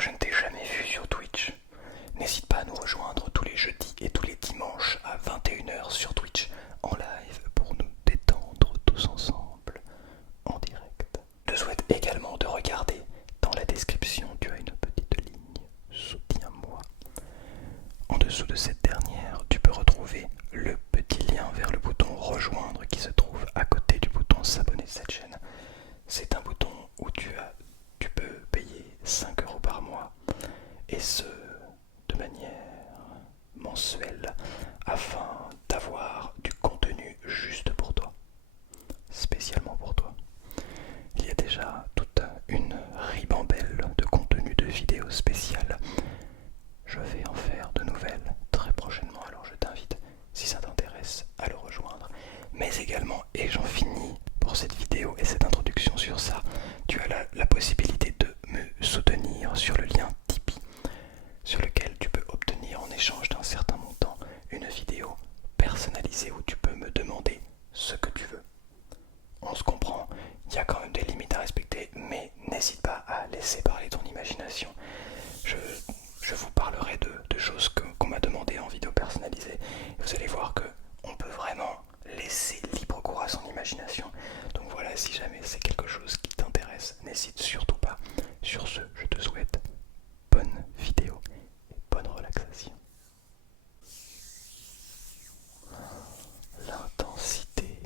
je ne t'ai jamais vu sur Twitch. N'hésite pas à nous rejoindre tous les jeudis et tous les dimanches à 21h sur Twitch en live pour nous détendre tous ensemble en direct. Je te souhaite également de regarder dans la description, tu as une petite ligne soutiens-moi. En dessous de cette dernière, tu peux retrouver le petit lien vers le bouton rejoindre qui se trouve à côté du bouton s'abonner de cette chaîne. C'est un bouton où tu peux payer 5 € par mois et ce de manière mensuelle afin d'avoir du contenu juste pour toi, spécialement pour toi. Il y a déjà toute une ribambelle de contenu de vidéos spéciales. Je vais en faire de nouvelles très prochainement, alors je t'invite, si ça t'intéresse, à le rejoindre. Mais également, et j'en finis pour cette vidéo et cette introduction sur ça, tu as la possibilité de me soutenir sur le lien Tipeee, sur lequel tu peux obtenir en échange d'un certain montant une vidéo personnalisée où tu peux me demander ce que tu veux. On se comprend, il y a quand même des limites à respecter, mais n'hésite pas à laisser parler ton imagination. Je vous parlerai de choses qu'on m'a demandé en vidéo personnalisée. Vous allez voir que on peut vraiment laisser libre cours à son imagination. Donc voilà, si jamais c'est quelque chose qui t'intéresse, n'hésite surtout pas. Sur ce, je te souhaite bonne vidéo et bonne relaxation. L'intensité,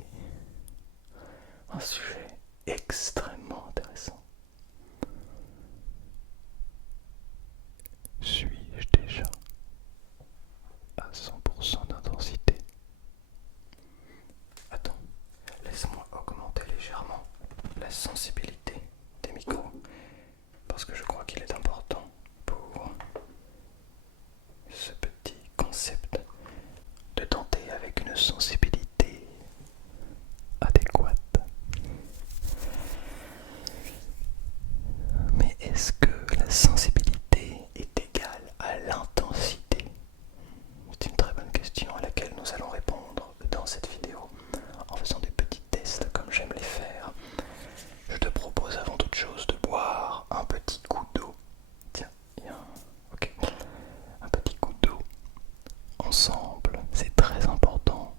un sujet extrêmement intéressant. Suis-je déjà à 100% d'intensité? Attends, laisse-moi augmenter légèrement la sensibilité des micros, parce que je crois qu'il est important pour ce petit concept de tenter avec une sensibilité adéquate. Mais est-ce que la sensibilité est égale à l'intensité? C'est une très bonne question à laquelle nous allons répondre dans cette vidéo en faisant des petits tests comme j'aime les faire. Je te propose avant toute chose de boire un petit coup d'eau. Tiens, ok, un petit coup d'eau ensemble, c'est très important.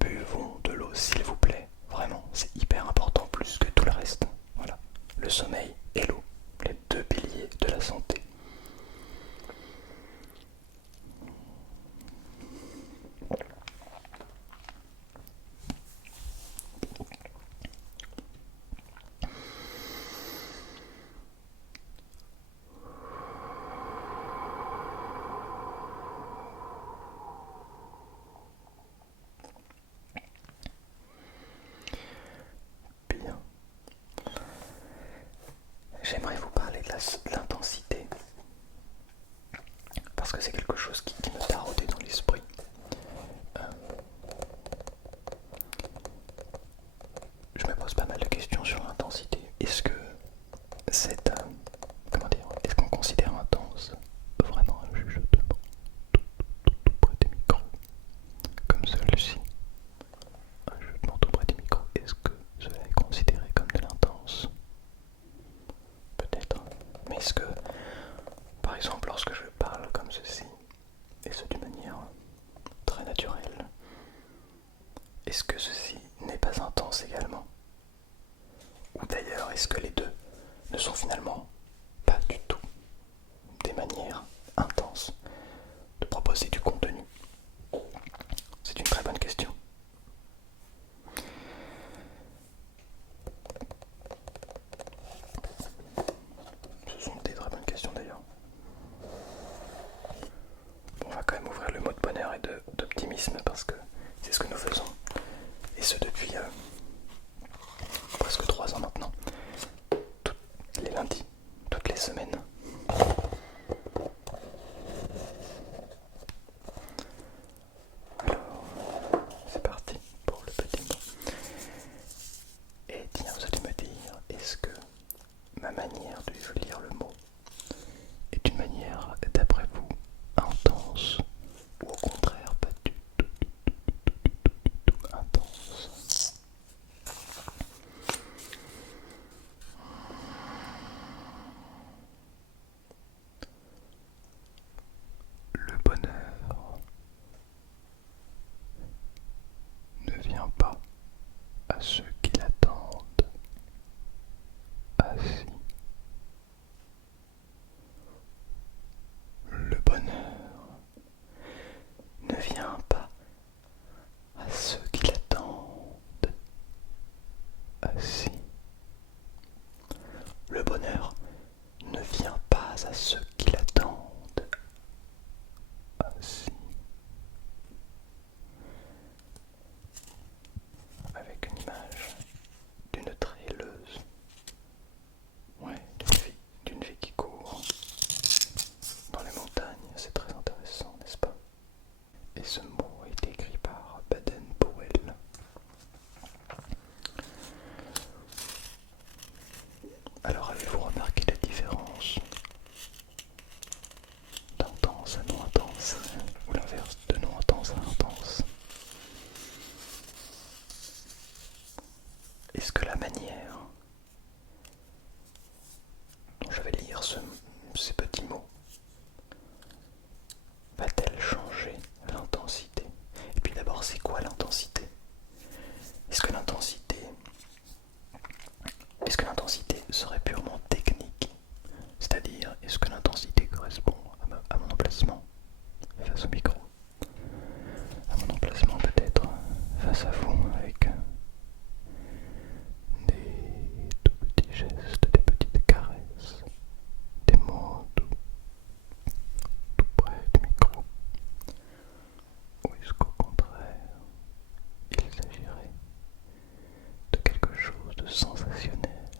Buvons de l'eau s'il vous plaît. Vraiment, c'est hyper important plus que tout le reste. Voilà, le sommeil et l'eau, les deux piliers de la santé. Bien. J'aimerais vous parler de l'intensité parce que c'est quelque chose qui me taraudait dans l'esprit. Je me pose pas mal de questions sur l'intensité. Est-ce que c'est comment dire, est-ce qu'on considère intense vraiment un chuchotement tout près des micros comme celui-ci? Un chuchotement tout près des micros, est-ce que cela est considéré comme de l'intense? Peut-être. Mais est-ce que, par exemple, lorsque je parle comme ceci, et ce d'une manière très naturelle, est-ce que ceci n'est pas intense également? Ou d'ailleurs, est-ce que les deux ne sont finalement pas du tout des manières intenses de proposer du contenu? C'est une très bonne question. Ce sont des très bonnes questions d'ailleurs. Bon, on va quand même ouvrir le mot de bonheur et d'optimisme parce que c'est ce que nous faisons. Et ce depuis presque 3 ans maintenant. Tous les lundis. ces petits mots va-t-elle changer l'intensité? Et puis d'abord, c'est quoi l'intensité? Est-ce que l'intensité serait purement technique? C'est-à-dire, est-ce que l'intensité correspond à mon emplacement face au micro, à mon emplacement peut-être face à vous avec des tout petits gestes, des petites caresses, des mots tout près du micro? Ou est-ce qu'au contraire, il s'agirait de quelque chose de sensationnel,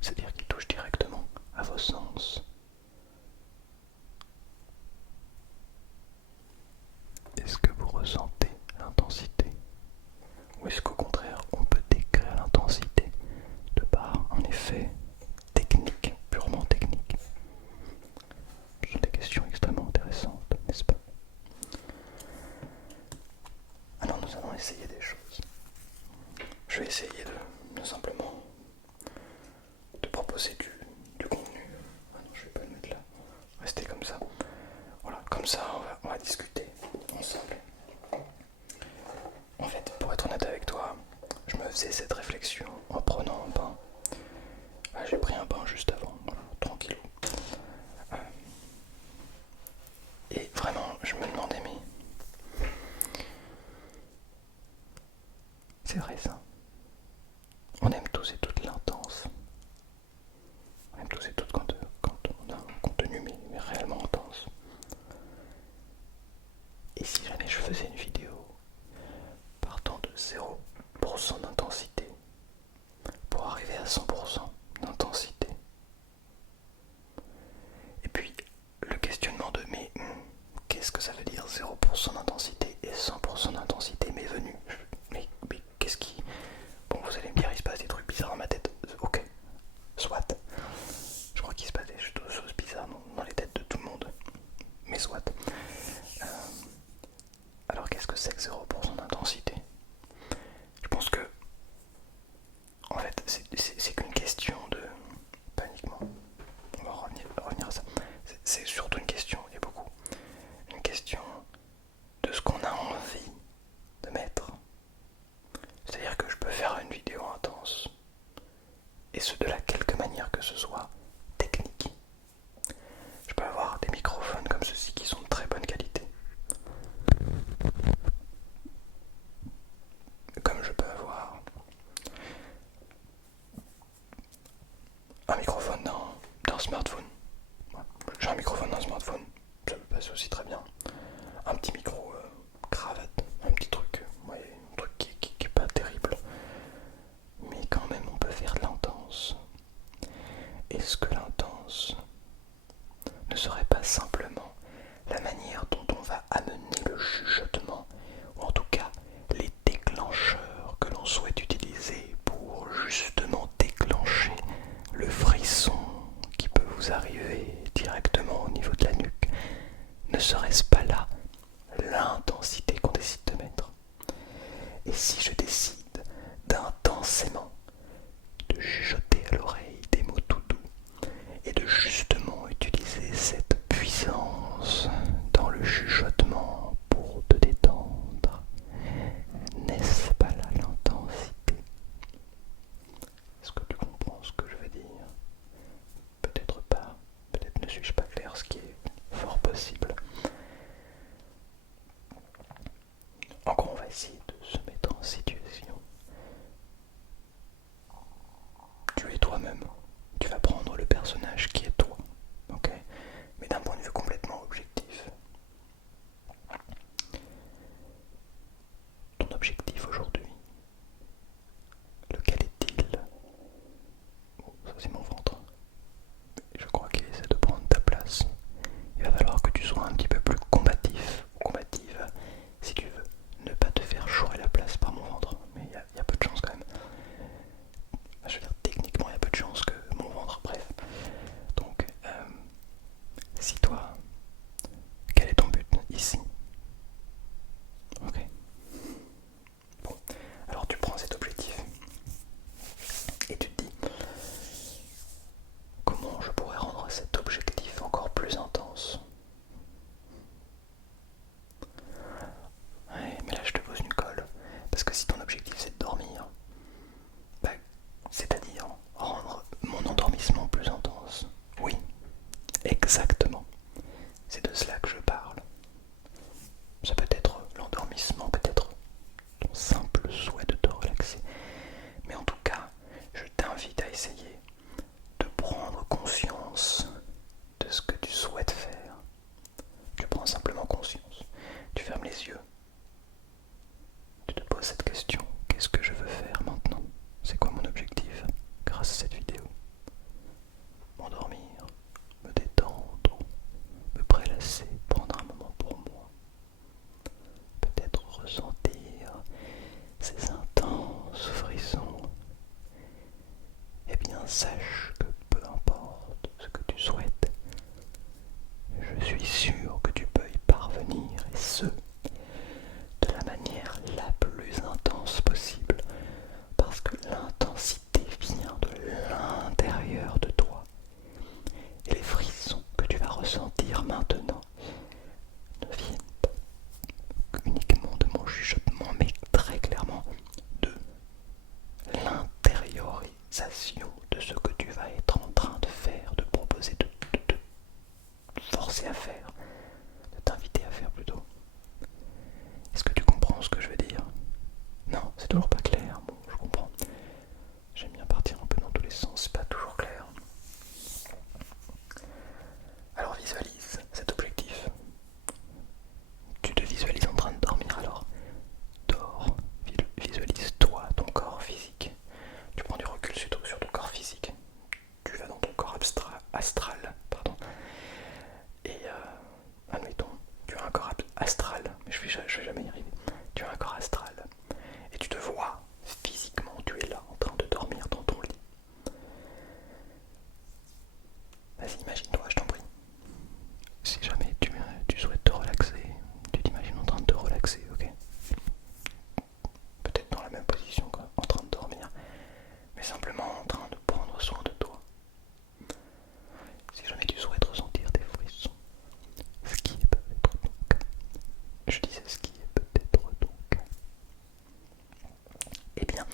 c'est-à-dire qui touche directement à vos sens? Est-ce que vous ressentez l'intensité? Ou est-ce qu'au contraire, on peut décrire l'intensité de par un effet technique, purement technique? Ce sont des questions extrêmement intéressantes, n'est-ce pas? Alors nous allons essayer des choses. Je vais essayer de simplement de proposer du contenu. Ah non, je vais pas le mettre là. Restez comme ça. Voilà, comme ça on va discuter ensemble. En fait, pour être honnête avec toi, je me faisais cette réflexion en prenant un bain. J'ai pris un bain juste avant, voilà, tranquillou. Et vraiment, je me demandais, mais c'est vrai ça. On aime tous et toutes l'intense. On aime tous et toutes quand on a un contenu mais réellement intense. Et si jamais je faisais une vidéo partant de 0% d'intensité pour arriver à 100% d'intensité, et puis le questionnement de mais qu'est-ce que ça veut dire 0% d'intensité et 100% d'intensité m'est venu. Mais qu'est-ce qui... Bon, vous allez me dire, il se passe des trucs bizarres dans ma tête. Ok, soit. Je crois qu'il se passe des choses bizarres dans les têtes de tout le monde. Mais soit. Alors qu'est-ce que c'est que 0% d'intensité? Je pense que, en fait, c'est qu'une question de... Paniquement. On va revenir à ça. C'est surtout une question, et beaucoup. Une question de ce qu'on a envie de mettre. C'est-à-dire que je peux faire une vidéo intense, et ce de la quelque manière que ce soit technique. Je peux avoir des microphones comme ceci qui sont de très bonne qualité. Comme je peux avoir un microphone d'un smartphone. J'ai un microphone d'un smartphone, ça peut passer aussi très bien. Un petit micro cravate, un petit truc, ouais, un truc qui est pas terrible. Mais quand même on peut faire de l'intense. Est-ce que l'intense ne serait pas simplement la manière dont on va amener le chuchotement, ou en tout cas les déclencheurs que l'on souhaite utiliser pour justement déclencher le frisson qui peut vous arriver directement au niveau de la nuque? Ne serait-ce pas là l'intensité qu'on décide de mettre? Et si je décide d'intensément de chuchoter à l'oreille des mots tout doux et de justement utiliser cette puissance dans le chuchotement pour te détendre, n'est-ce pas là l'intensité? Est-ce que tu comprends ce que je veux dire? Peut-être pas, peut-être ne suis-je pas clair, ce qui est fort possible. Encore, on va essayer de se mettre en situation. Tu es toi-même, tu vas prendre le personnage qui est toi, ok? Mais d'un point de vue complètement objectif. Ton objectif aujourd'hui, lequel est-il? Oh, ça c'est mon ventre. Je crois qu'il essaie de prendre ta place. Il va falloir que tu sois un petit peu plus combatif ou combative si tu veux ne pas te faire chourer la place par mon ventre. Mais il y a peu de chance quand même. Je veux dire, techniquement il y a peu de chance que mon ventre, bref. Donc sache que peu importe ce que tu souhaites, je suis sûr que tu peux y parvenir, et ce, de la manière la plus intense possible, parce que l'intensité vient de l'intérieur de toi. Et les frissons que tu vas ressentir maintenant ne viennent pas uniquement de mon chuchotement, mais très clairement de l'intériorisation de ce que tu vas être en train de faire, de proposer, de forcer à faire, de t'inviter à faire plutôt. Est-ce que tu comprends ce que je veux dire? Non, c'est toujours pas clair. Bon, je comprends. J'aime bien partir un peu dans tous les sens, c'est pas toujours clair. Alors visualise cet objectif. Tu te visualises en train de dormir, alors dors, visualise-toi, ton corps physique. Tu prends du recul sur ton corps physique. Tu vas dans ton corps astral, pardon. Et admettons, tu as un corps astral, mais je vais jamais y arriver. Tu as un corps astral. Et tu te vois physiquement, tu es là en train de dormir dans ton lit. Vas-y, imagine-toi, je t'en prie. Si jamais tu souhaites te relaxer, tu t'imagines en train de te relaxer, ok? Peut-être dans la même position en train de dormir, mais simplement en train de prendre soin de toi. Si jamais tu souhaites ressentir des frissons, ce qui est peut-être ton cas, je disais ce qui est peut-être ton cas, eh bien,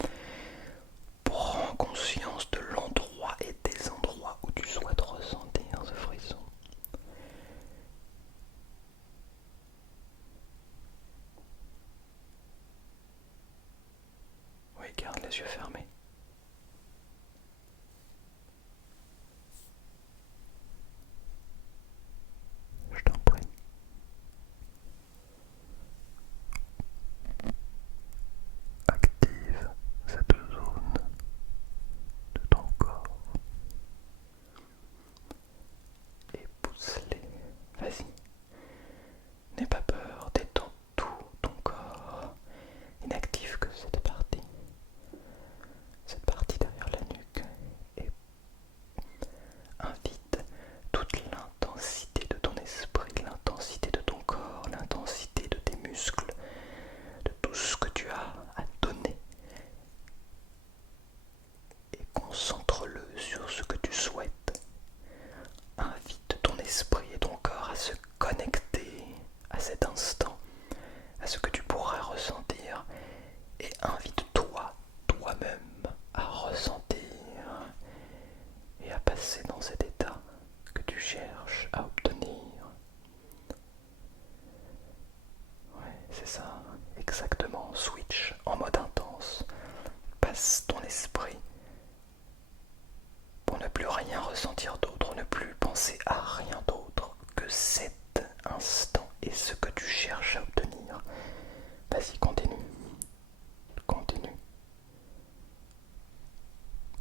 prends conscience de l'endroit et des endroits où tu souhaites ressentir ce frisson. Oui, garde les yeux fermés. Je t'en prie. Active cette zone de ton corps et pousse-les. Vas-y. N'aie pas peur, détends tout ton corps. Inactive que cette partie derrière la nuque, et invite toute l'intensité de ton esprit, l'intensité de ton corps, l'intensité de tes muscles, de tout ce que tu as à donner, et concentre-le sur ce que tu souhaites. Invite ton esprit et ton corps à se connecter à cet instant, à ce que tu pourras ressentir, et invite-toi toi-même à ressentir et à passer dans cet état que tu cherches à obtenir. Ouais, c'est ça, exactement. Switch en mode intense. Passe ton esprit pour ne plus rien ressentir d'autre, ne plus penser à rien d'autre que cet instant et ce que tu cherches à obtenir. Vas-y, continue. Continue.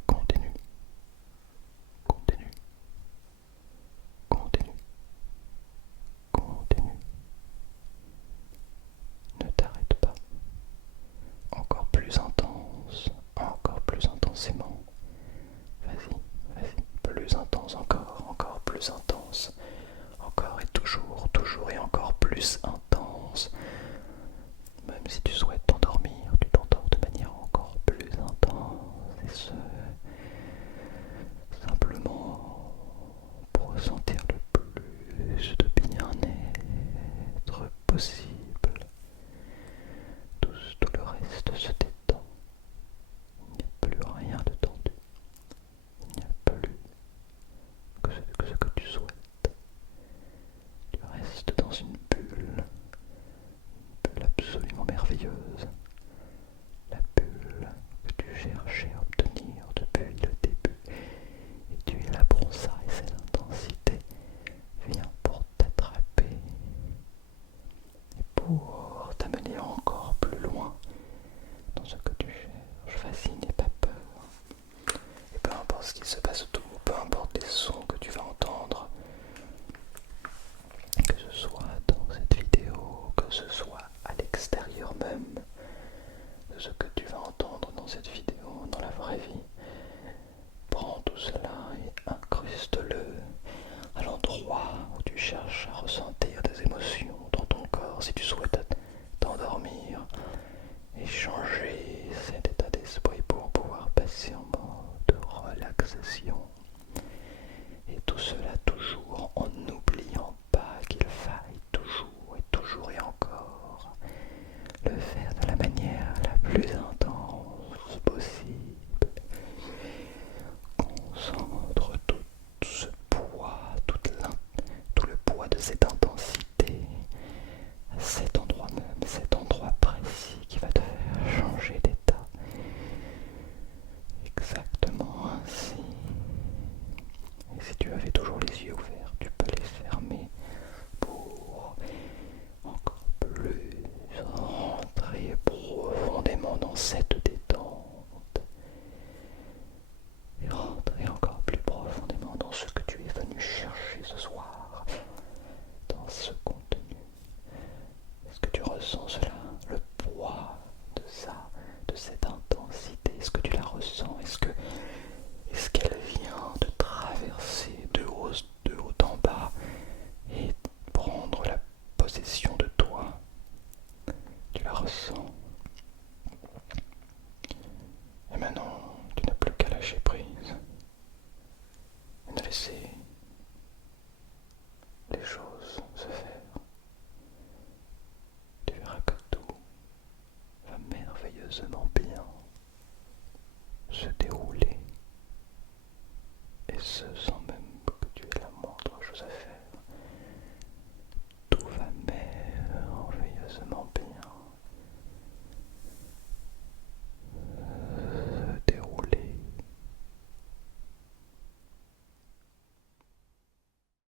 Continue. Continue. Continue. Continue. Ne t'arrête pas. Encore plus intensément. Vas-y, vas-y, plus intense encore plus intense, encore et toujours, toujours et encore plus intense. Même si tu souhaites t'endormir, tu t'endors de manière encore plus intense, et ce, simplement pour ressentir le plus de bien-être possible. Tout le reste se détend. Il n'y a plus rien de tendu. Il n'y a plus que ce que tu souhaites. Tu restes dans une bulle absolument merveilleuse, si tu avais toujours les yeux ouverts, tu peux les fermer pour encore plus rentrer profondément dans cette détente et rentrer encore plus profondément dans ce que tu es venu chercher ce soir, dans ce contenu. Est-ce que tu ressens cela, le poids de ça, de cette intensité? Est-ce que tu la ressens? Est-ce qu'elle vient de traverser de haut en bas et prendre la possession de toi? Tu la ressens? Et maintenant, tu n'as plus qu'à lâcher prise et ne laisser